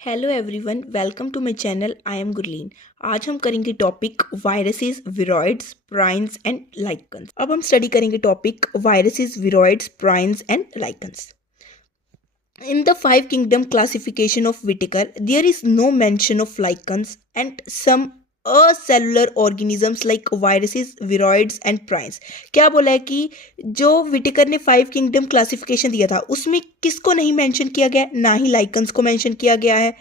Hello everyone, welcome to my channel. I am Gurleen. आज हम करेंगे topic viruses, viroids, prions and lichens. अब हम स्टडी करेंगे topic viruses, viroids, prions and lichens. In the five kingdom classification of Whittaker, there is no mention of lichens and some acellular organisms like viruses, viroids and prions. क्या बोला है कि जो विटिकर ने five kingdom classification दिया था उसमें किसको नहीं मेंशन किया गया? ना ही लाइकन्स को मेंशन किया गया है,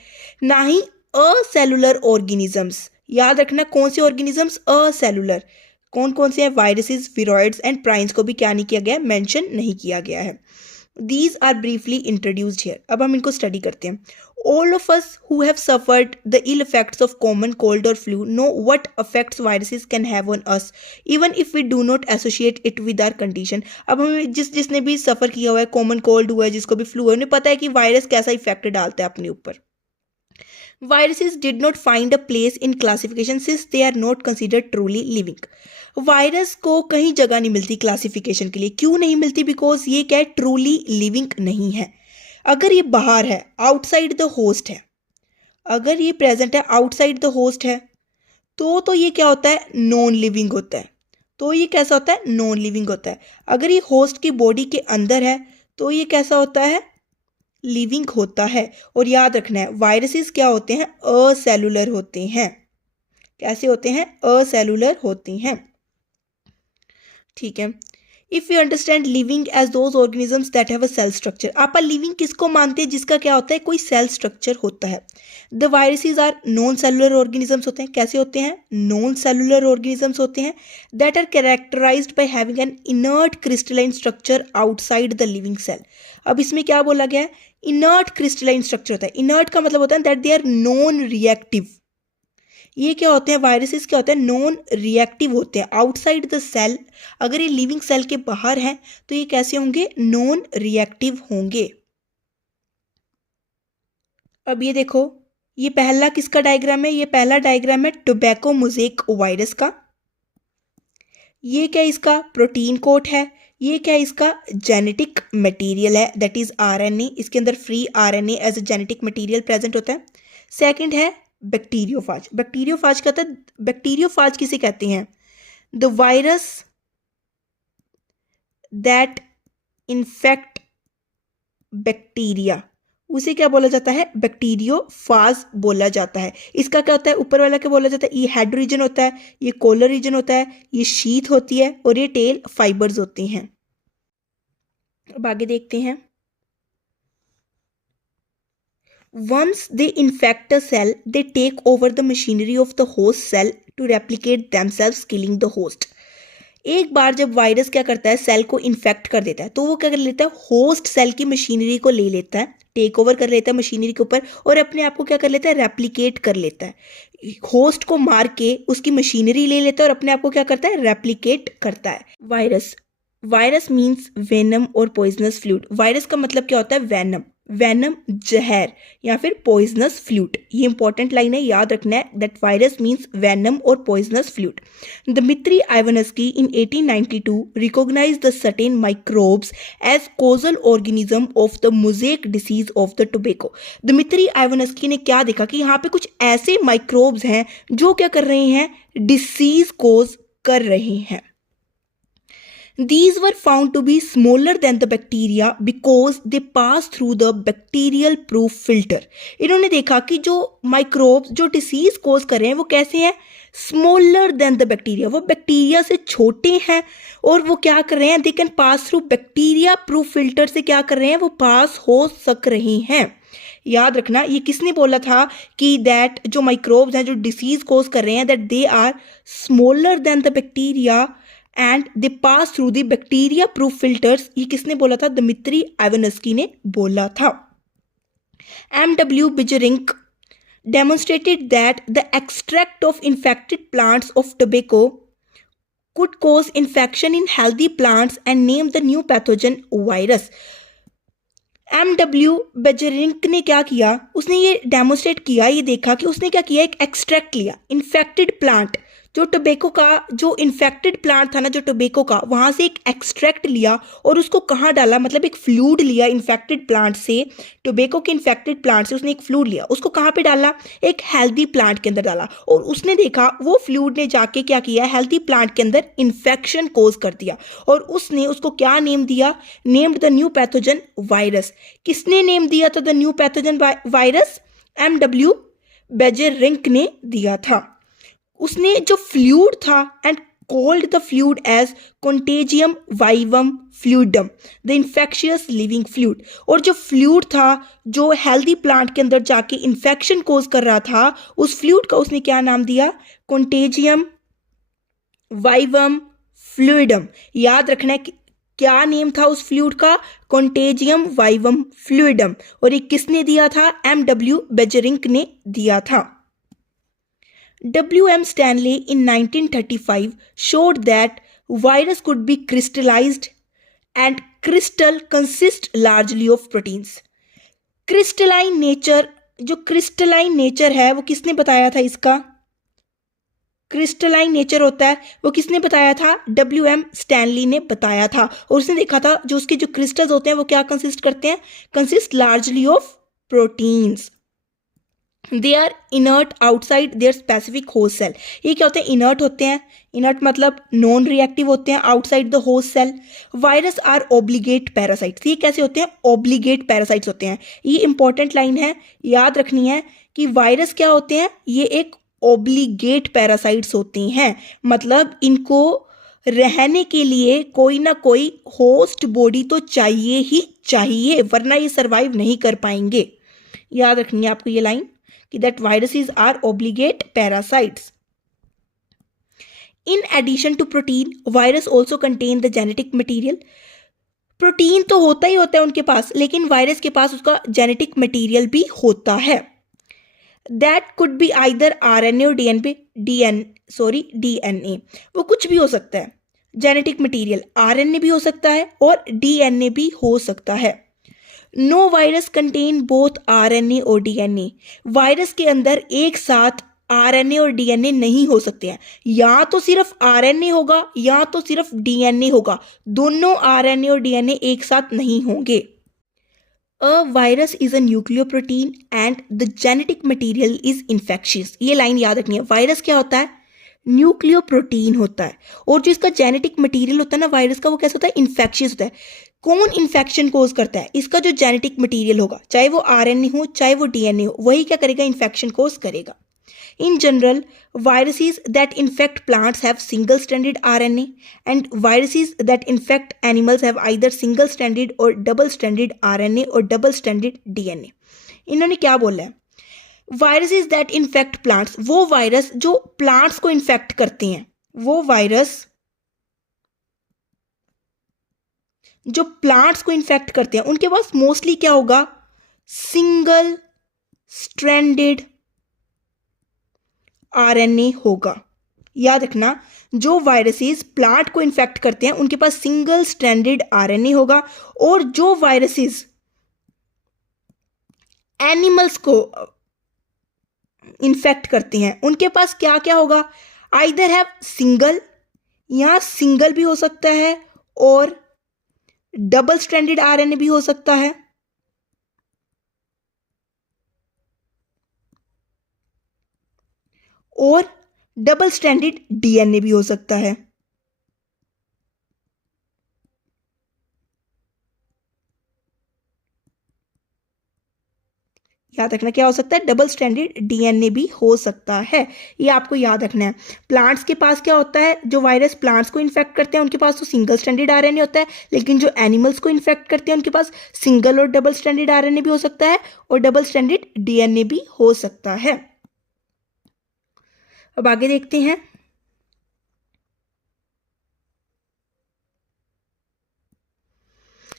ना ही असेलुलर ऑर्गेनिजम्स। याद रखना कौन से ऑर्गेनिजम्स? असेलुलर। कौन कौन से हैं? वायरसेस, विरोइड्स एंड प्राइन्स को भी क्या नहीं किया गया? मेंशन नहीं किया गया है। These are briefly introduced here. अब हम इनको स्टडी करते हैं। All of us who have suffered the ill effects of common cold or flu know what effects viruses can have on us, even if we do not associate it with our condition. अब हमें जिसने भी सफ़र किया हुआ है, common cold हुआ है, जिसको भी फ्लू है, उन्हें पता है कि वायरस कैसा इफेक्ट डालता है अपने ऊपर। Viruses did not find a place in classification since they are not considered truly living. Virus को कहीं जगह नहीं मिलती क्लासिफिकेशन के लिए। क्यों नहीं मिलती? बिकॉज ये क्या है? ट्रूली लिविंग नहीं है। अगर ये बाहर है, आउटसाइड द होस्ट है, अगर ये प्रेजेंट है, आउटसाइड द होस्ट है, तो ये क्या होता है? नॉन लिविंग होता है। तो ये कैसा होता है? नॉन लिविंग होता है। अगर ये होस्ट की बॉडी के अंदर है तो ये कैसा होता है? लिविंग होता है। और याद रखना है वायरसेस क्या होते हैं? असेलुलर होते हैं। कैसे होते हैं? असेलुलर होते हैं। ठीक है। If you understand living as those organisms that have a cell structure, आप लिविंग किसको मानते हैं? जिसका क्या होता है? कोई सेल स्ट्रक्चर होता है। The viruses are non cellular organisms होते हैं। कैसे होते हैं? नॉन सेलुलर ऑर्गेनिजम्स होते हैं that are characterized by having an inert crystalline structure outside the living cell. अब इसमें क्या बोला गया है? इनर्ट क्रिस्टलाइन स्ट्रक्चर होता है। इनर्ट का मतलब होता है that they are non reactive. ये क्या होते हैं? वायरसेस क्या होते हैं? नॉन रिएक्टिव होते हैं आउटसाइड द सेल। अगर ये लिविंग सेल के बाहर हैं तो ये कैसे होंगे? नॉन रिएक्टिव होंगे। अब ये देखो, ये पहला किसका डायग्राम है? ये पहला डायग्राम है टोबैको मोज़ेक वायरस का। ये क्या इसका? प्रोटीन कोट है। ये क्या इसका? जेनेटिक मटेरियल है, दैट इज आरएनए। इसके अंदर free RNA as a genetic material present होता है। सेकंड है बैक्टीरियोफाज। बैक्टीरियोफाज का था। बैक्टीरियोफाज किसे कहते हैं? The virus that infect bacteria, उसे क्या बोला जाता है? बैक्टीरियोफाज बोला जाता है। इसका क्या होता है? ऊपर वाला क्या बोला जाता है? ये हेड रीजन होता है, ये कॉलर रीजन होता है, ये शीथ होती है और ये टेल फाइबर्स होती हैं। अब आगे देखते हैं। Once they infect a cell, they take over the machinery of the host cell to replicate themselves, killing the host. एक बार जब वायरस क्या करता है? सेल को इन्फेक्ट कर देता है तो वो क्या कर लेता है? होस्ट सेल की मशीनरी को ले लेता है, टेक ओवर कर लेता है मशीनरी के ऊपर और अपने आप को क्या कर लेता है? रेप्लिकेट कर लेता है। होस्ट को मार के उसकी मशीनरी ले लेता है और अपने आप को क्या करता है? रेप्लिकेट करता है। वायरस, वायरस मीन्स वेनम और पॉइजनस फ्लूइड। वायरस का मतलब क्या होता है? वेनम। वेनम जहर या फिर पॉइजनस फ्लूइड। ये इंपॉर्टेंट लाइन है, याद रखना है दैट वायरस मीन्स वेनम और poisonous fluid. Dmitry Ivanovsky in 1892 recognized the certain microbes as causal organism of the mosaic disease of the tobacco. Dmitry Ivanovsky ने क्या देखा कि यहाँ पे कुछ ऐसे माइक्रोब्स हैं जो क्या कर रहे हैं? डिसीज कोज कर रहे हैं। These were found to be smaller than the bacteria because they pass through the bacterial proof filter. इन्होंने देखा कि जो माइक्रोब्स जो डिसीज कोज कर रहे हैं वो कैसे हैं? Smaller than the bacteria. वो बैक्टीरिया से छोटे हैं और वो क्या कर रहे हैं? They can pass through bacteria proof filter से क्या कर रहे हैं? वो पास हो सक रहे हैं। याद रखना, ये किसने बोला था कि दैट जो माइक्रोब्स हैं जो डिसीज कोज कर रहे हैं that they are smaller than the bacteria and they pass through the bacteria proof filters. ये किसने बोला था? दिमित्री आइवानस्की ने बोला था। M.W. Bijering demonstrated that the extract of infected plants of tobacco could cause infection in healthy plants and named the new pathogen virus. M.W. Bijering ने क्या किया? उसने ये डेमोन्स्ट्रेट किया, ये देखा कि उसने क्या किया? एक एक्सट्रैक्ट लिया इन्फेक्टेड प्लांट, जो टोबैको का जो इन्फेक्टेड प्लांट था ना, जो टोबैको का, वहाँ से एक एक्सट्रैक्ट लिया और उसको कहाँ डाला, मतलब एक फ्लूइड लिया इन्फेक्टेड प्लांट से, टोबैको के इन्फेक्टेड प्लांट से उसने एक फ्लूइड लिया, उसको कहाँ पे डाला, एक हेल्दी प्लांट के अंदर डाला, और उसने देखा वो फ्लूइड ने जाके क्या किया, हेल्दी प्लांट के अंदर इन्फेक्शन कोज कर दिया, और उसने उसको क्या नेम दिया, named the new pathogen virus. किसने नेम दिया था the new pathogen virus? MW Beijerinck ने दिया था। उसने जो फ्लूइड था and called the fluid as contagium vivum fluidum, the infectious living fluid. और जो फ्लूइड था जो हेल्दी प्लांट के अंदर जाके इन्फेक्शन कोज कर रहा था, उस फ्लूइड का उसने क्या नाम दिया, कॉन्टेजियम वाइवम फ्लूइडम। याद रखना है क्या नेम था उस फ्लूइड का, कॉन्टेजियम वाइवम फ्लूइडम। और ये किसने दिया था, MW बेजेरिंक ने दिया था। W.M. Stanley in 1935 showed that virus could be crystallized and crystal consist largely of proteins. Crystalline nature, जो क्रिस्टलाइन नेचर है वो किसने बताया था इसका, क्रिस्टलाइन नेचर होता है वो किसने बताया था, WM स्टैनली ने बताया था। और उसने देखा था जो उसके जो क्रिस्टल्स होते हैं वो क्या कंसिस्ट करते हैं, consist largely of proteins. They are inert outside their specific host cell. ये क्या होते हैं, इनर्ट होते हैं, इनर्ट मतलब नॉन रिएक्टिव होते हैं outside the host cell. Virus are obligate parasites. ये कैसे होते हैं, ऑब्लिगेट पैरासाइट्स होते हैं। ये इंपॉर्टेंट लाइन है, याद रखनी है कि वायरस क्या होते हैं, ये एक ऑब्लिगेट पैरासाइट्स होते हैं, मतलब इनको रहने के लिए कोई ना कोई होस्ट बॉडी तो चाहिए ही चाहिए, वरना ये सर्वाइव नहीं कर पाएंगे। याद रखनी है आपको ये लाइन कि that viruses are obligate parasites. In addition to protein, virus also contain the genetic material. Protein तो होता ही होता है उनके पास, लेकिन वायरस के पास उसका जेनेटिक मटीरियल भी होता है। That could be either RNA और DNA। वो कुछ भी हो सकता है, जेनेटिक मटीरियल RNA भी हो सकता है और DNA भी हो सकता है। No virus contain both RNA और DNA। वायरस के अंदर एक साथ RNA और DNA नहीं हो सकते हैं, या तो सिर्फ RNA होगा या तो सिर्फ DNA होगा, दोनों RNA और DNA एक साथ नहीं होंगे। A virus is a nucleoprotein and the genetic material is infectious। ये लाइन याद रखनी है, वायरस क्या होता है, न्यूक्लियोप्रोटीन होता है, और जो इसका जेनेटिक मटेरियल होता है ना वायरस का, वो कैसा होता है, इन्फेक्शियस होता है। कौन इन्फेक्शन कोज करता है, इसका जो जेनेटिक मटेरियल होगा, चाहे वो RNA हो चाहे वो DNA हो, वही क्या करेगा, इन्फेक्शन कोज करेगा। In general, viruses that infect plants have single-stranded RNA, and viruses that infect animals have either single-stranded or double-stranded RNA or double-stranded DNA। इन्होंने क्या बोला है, viruses that infect plants, वो वायरस जो प्लांट्स को इन्फेक्ट करते हैं, वो वायरस जो प्लांट्स को इन्फेक्ट करते हैं उनके पास मोस्टली क्या होगा, सिंगल स्ट्रैंडेड RNA होगा। याद रखना, जो वायरसेस प्लांट को इन्फेक्ट करते हैं उनके पास सिंगल स्ट्रैंडेड RNA होगा, और जो वायरसेस एनिमल्स को इन्फेक्ट करते हैं उनके पास क्या क्या होगा, आइदर हैव सिंगल, या सिंगल भी हो सकता है और डबल स्ट्रैंडेड RNA भी हो सकता है, और डबल स्ट्रैंडेड DNA भी हो सकता है। याद रखना क्या हो सकता है, डबल स्ट्रैंडेड DNA भी हो सकता है, ये आपको याद रखना है। प्लांट्स के पास क्या होता है, जो वायरस प्लांट्स को इन्फेक्ट करते हैं उनके पास तो सिंगल स्ट्रैंडेड RNA होता है, लेकिन जो एनिमल्स को इन्फेक्ट करते हैं उनके पास सिंगल और डबल स्ट्रैंडेड RNA भी हो सकता है, और डबल स्ट्रैंडेड DNA भी हो सकता है। अब आगे देखते हैं।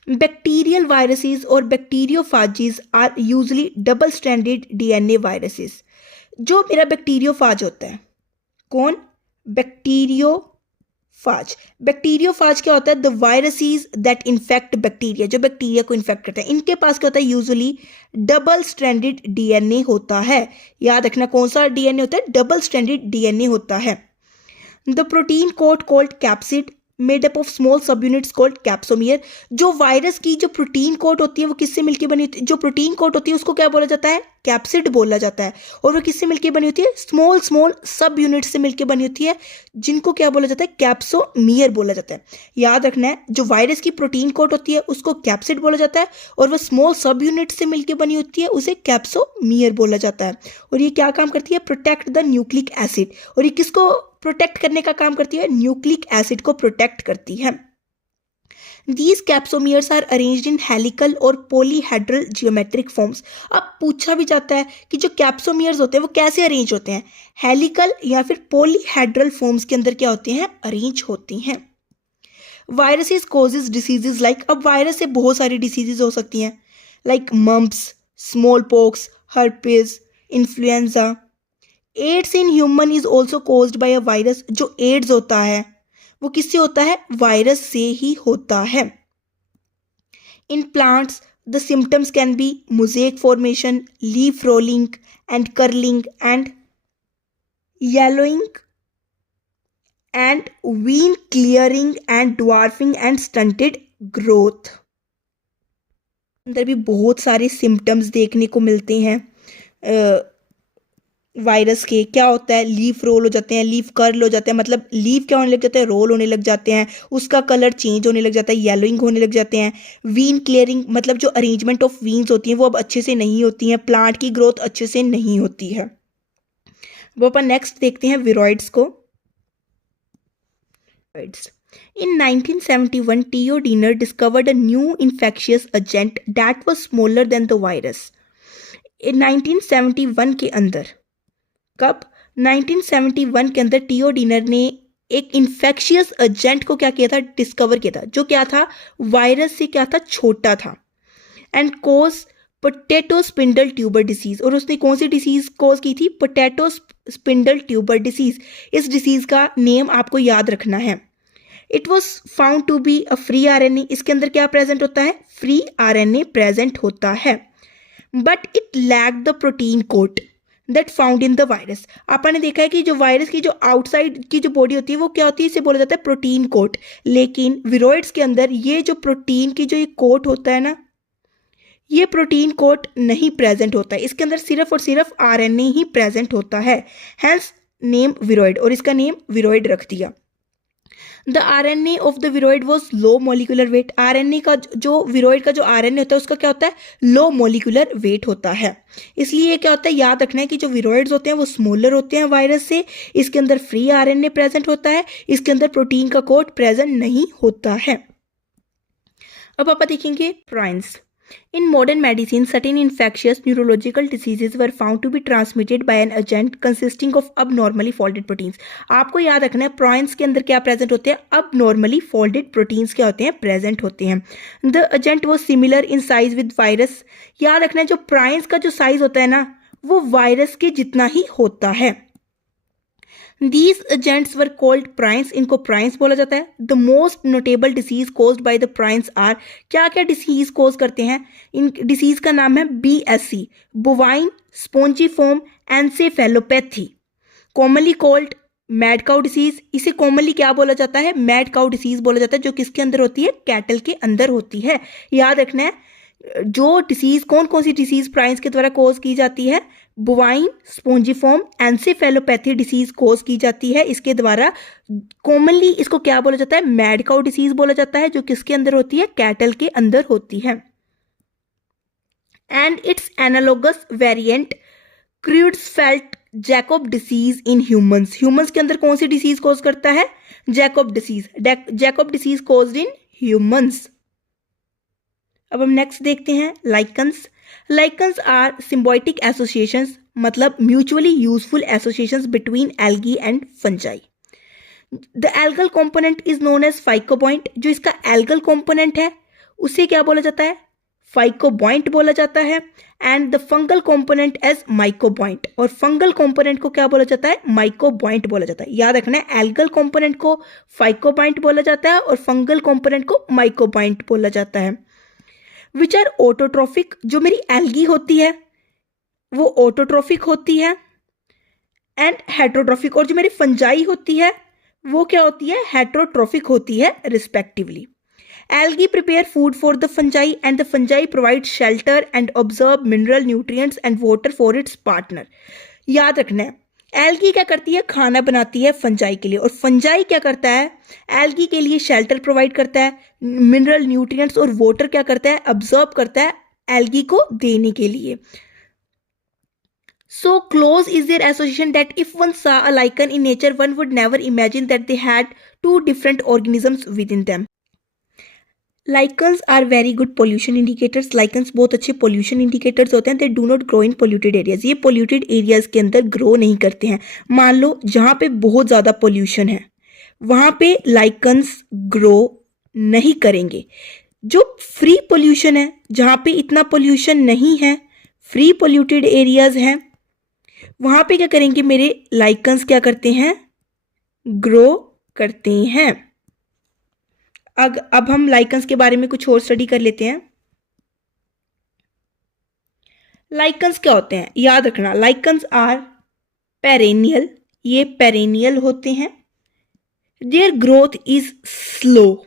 बैक्टीरियल वायरसेस और bacteriophages are usually double stranded DNA viruses. जो मेरा बैक्टीरियोफाज होता है, कौन, बैक्टीरियोफाज। बैक्टीरियोफाज क्या होता है, the viruses that infect bacteria, जो बैक्टीरिया को इन्फेक्ट करते हैं, इनके पास क्या होता है, यूजुअली डबल स्ट्रैंडेड DNA होता है। याद रखना कौन सा DNA होता है, डबल स्ट्रैंडेड DNA होता है। The protein coat called capsid made up of small subunits called capsomere. जो वायरस की जो प्रोटीन कोट होती है वो किससे मिलकर बनी होती है? जो प्रोटीन कोट होती है उसको क्या बोला जाता है? कैप्सिड बोला जाता है। और वो किससे मिलकर बनी होती है? स्मॉल स्मॉल सब यूनिट से मिलकर बनी होती है, जिनको क्या बोला जाता है? कैप्सोमियर बोला जाता है। याद रखना है, जो वायरस की प्रोटीन कोट होती है उसको कैप्सिड बोला जाता है, और वह स्मॉल सब यूनिट से मिलकर बनी होती है उसे कैप्सोमियर बोला जाता है। और ये क्या काम करती है? Protect the nucleic acid. और ये किसको प्रोटेक्ट करने का काम करती है? न्यूक्लिक एसिड को प्रोटेक्ट करती है। These capsomeres are arranged in helical और polyhedral geometric forms। अब पूछा भी जाता है कि जो कैप्सोमियर्स होते हैं वो कैसे अरेंज होते हैं? हेलिकल या फिर पोलीहेड्रल फॉर्म्स के अंदर क्या होते हैं? अरेंज होती हैं। वायरसेस कॉजेज डिसीजेज लाइक, अब वायरस से बहुत सारी डिसीजेज हो सकती हैं, like mumps, smallpox, herpes, influenza. AIDS in human is also caused by a virus. जो एड्स होता है वो किससे होता है? वायरस से ही होता है। In plants the symptoms can be mosaic formation, leaf rolling and curling and yellowing and vein clearing and dwarfing and stunted growth. अंदर भी बहुत सारे सिम्टम्स देखने को मिलते हैं वायरस के। क्या होता है? लीफ रोल हो जाते हैं, लीफ कर्ल हो जाते हैं, मतलब लीफ क्या होने लग जाते हैं? रोल होने लग जाते हैं, उसका कलर चेंज होने लग जाता है, येलोइंग होने लग जाते हैं। वीन क्लियरिंग, मतलब जो अरेंजमेंट ऑफ वीन्स होती हैं वो अब अच्छे से नहीं होती हैं, प्लांट की ग्रोथ अच्छे से नहीं होती है। वो अपन नेक्स्ट देखते हैं विरोइड्स को। In 1971, Theo Diener discovered a new infectious agent that was smaller than the virus. In 1971 के अंदर, कब? 1971 के अंदर टीओ डिनर ने एक इन्फेक्शियस एजेंट को क्या किया था? डिस्कवर किया था, जो क्या था? वायरस से क्या था? छोटा था। And cause potato spindle tuber disease. और उसने कौन सी डिसीज कोज की थी? Potato spindle tuber disease. इस डिसीज का नेम आपको याद रखना है। It was found to be a free RNA. इसके अंदर क्या प्रेजेंट होता है? फ्री आरएनए प्रेजेंट होता है। But it lack the protein coat that found in the virus. आपने देखा है कि जो वायरस की जो आउटसाइड की जो बॉडी होती है वो क्या होती है? इसे बोला जाता है प्रोटीन कोट। लेकिन विरोइड्स के अंदर ये जो प्रोटीन की जो ये कोट होता है ना, ये प्रोटीन कोट नहीं प्रेजेंट होता है। इसके अंदर सिर्फ और सिर्फ आरएनए ही प्रेजेंट होता है। हैंस नेम विरोइड, और इसका नेम विरोइड रख दिया। The RNA of the viroid was low molecular weight. RNA का जो विरोइड का जो आरएनए होता है उसका क्या होता है? लो मोलिकुलर वेट होता है। इसलिए क्या होता है? याद रखना है कि जो विरोइड्स होते हैं वो स्मॉलर होते हैं वायरस से। इसके अंदर फ्री आरएनए प्रेजेंट होता है, इसके अंदर प्रोटीन का कोट प्रेजेंट नहीं होता है। अब आप देखेंगे prions. In modern medicine, certain infectious neurological diseases were found to be transmitted by an agent consisting of abnormally folded proteins। आपको याद रखना है प्राइन्स के अंदर क्या प्रेजेंट होते हैं? abnormally folded proteins क्या होते हैं? प्रेजेंट होते हैं। The agent was similar in size with virus। याद रखना है जो प्राइन्स का जो साइज होता है ना वो वायरस के जितना ही होता है। These agents were called prions। इनको prions बोला जाता है। The most notable disease caused by the prions are, क्या क्या डिसीज कोज करते हैं? इन डिसीज का नाम है BSC, bovine spongiform encephalopathy, commonly called mad cow disease. इसे कॉमनली क्या बोला जाता है? मैड काउ डिसीज बोला जाता है, जो किसके अंदर होती है? कैटल के अंदर होती है। याद रखना है जो डिसीज, कौन कौन सी डिसीज प्राइन्स के द्वारा कोज की जाती है? Bovine spongiform encephalopathy disease cause की जाती है इसके द्वारा। कॉमनली इसको क्या बोला जाता है? मैड काउ डिसीज बोला जाता है, जो किसके अंदर होती है? कैटल के अंदर होती है। And its analogous variant Creutzfeldt Jakob disease in humans. Humans के अंदर कौन सी डिसीज कोज करता है? Jakob disease. Jakob disease caused in humans. अब हम नेक्स्ट देखते हैं lichens. Lichens are symbiotic associations, मतलब mutually useful associations between algae and fungi. The algal component is known as phycobiont. जो इसका एल्गल कंपोनेंट है उसे क्या बोला जाता है? फाइकोबॉइंट बोला जाता है। And the fungal component as mycobiont. और फंगल कंपोनेंट को क्या बोला जाता है? माइकोबॉइंट बोला जाता है। याद रखना है एल्गल कंपोनेंट को फाइकोबॉइंट बोला जाता है और फंगल कंपोनेंट को माइकोबॉइंट बोला जाता है। Which are autotrophic. जो मेरी एल्गी होती है वो ऑटोट्रोफिक होती है एंड हेटरोट्रोफिक। और जो मेरी फंजाई होती है वो क्या होती है, हेट्रोट्रोफिक होती है respectively. Algae prepare food for the fungi and the fungi provide shelter and absorb mineral nutrients and water for its partner। याद रखना है, एल्गी क्या करती है, खाना बनाती है फंजाई के लिए, और फंजाई क्या करता है, एल्गी के लिए शेल्टर प्रोवाइड करता है, मिनरल न्यूट्रिएंट्स और वाटर क्या करता है, अब्जॉर्ब करता है एल्गी को देने के लिए। So close is their association that if one saw a lichen in nature, one would never imagine that they had two different organisms within them। Lichens are very good pollution indicators। Lichens बहुत अच्छे pollution indicators होते हैं। They do not grow in polluted areas। ये polluted areas के अंदर grow नहीं करते हैं। मान लो जहाँ पे बहुत ज़्यादा pollution है वहाँ पे lichens grow नहीं करेंगे। जो free pollution है, जहाँ पे इतना pollution नहीं है, free polluted areas हैं, वहाँ पे क्या करेंगे मेरे lichens क्या करते हैं, grow करते हैं। अब हम लाइकन्स के बारे में कुछ और स्टडी कर लेते हैं। लाइकन्स क्या होते हैं, याद रखना, लाइकन्स आर पेरेनियल। ये पेरेनियल होते हैं। Their growth is slow.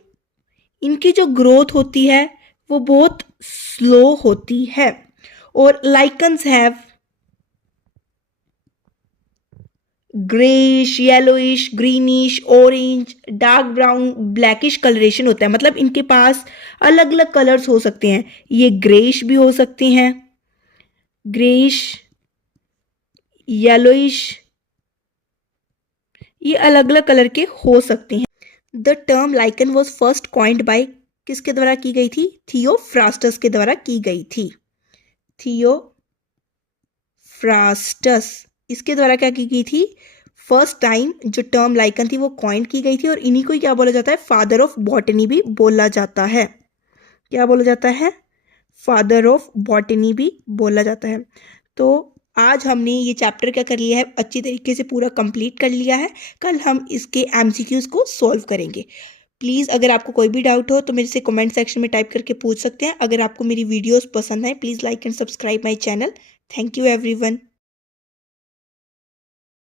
इनकी जो ग्रोथ होती है वो बहुत स्लो होती है। और lichens have greyish, yellowish, greenish, orange, dark brown, blackish colouration होता है। मतलब इनके पास अलग अलग कलर्स हो सकते हैं। ये ग्रेइश भी हो सकते हैं, ग्रेइश, येलोइश, ये अलग अलग कलर के हो सकते हैं। The term lichen was first coined by, किसके द्वारा की गई थी, थियोफ्रास्टस के द्वारा की गई थी। थियोफ्रास्टस, इसके द्वारा क्या की गई थी, फर्स्ट टाइम जो टर्म लाइकन थी वो कॉइंड की गई थी। और इन्हीं को क्या बोला जाता है, फादर ऑफ बॉटनी भी बोला जाता है। क्या बोला जाता है, फादर ऑफ बॉटनी भी बोला जाता है। तो आज हमने ये चैप्टर क्या कर लिया है, अच्छी तरीके से पूरा कंप्लीट कर लिया है। कल हम इसके एमसीक्यूज को सॉल्व करेंगे। प्लीज़ अगर आपको कोई भी डाउट हो तो मेरे से कमेंट सेक्शन में टाइप करके पूछ सकते हैं। अगर आपको मेरी वीडियोस पसंद आए please like and subscribe my channel. Thank you everyone.